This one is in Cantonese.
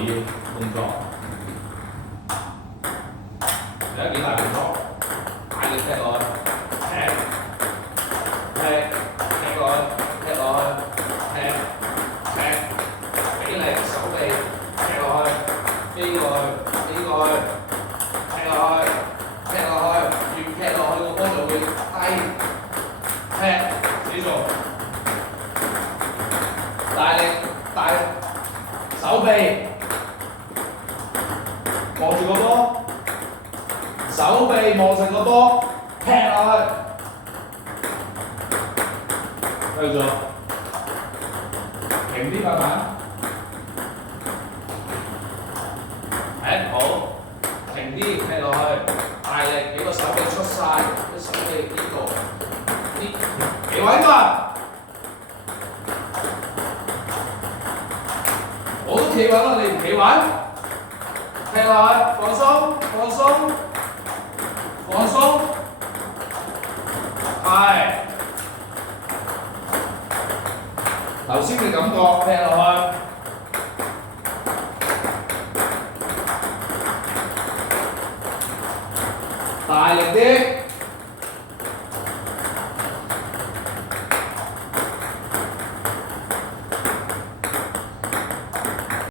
意動作，有一幾大動作，大力踢落去，踢落去，踢落去，俾力手臂踢落去，飛過去，飛過去，踢落去，踢落去，越踢落去個波就會低，踢死做，大力大手臂望住個波，手臂望實個波，踢落去，繼續做，停啲慢慢。好，停啲，踢落去，大力幾個手臂出晒，啲手臂呢度，企穩嘛，我都企穩啦，你唔企穩，踢落去，放鬆，放鬆，放鬆，係，頭先嘅感覺，踢落去。大力啲。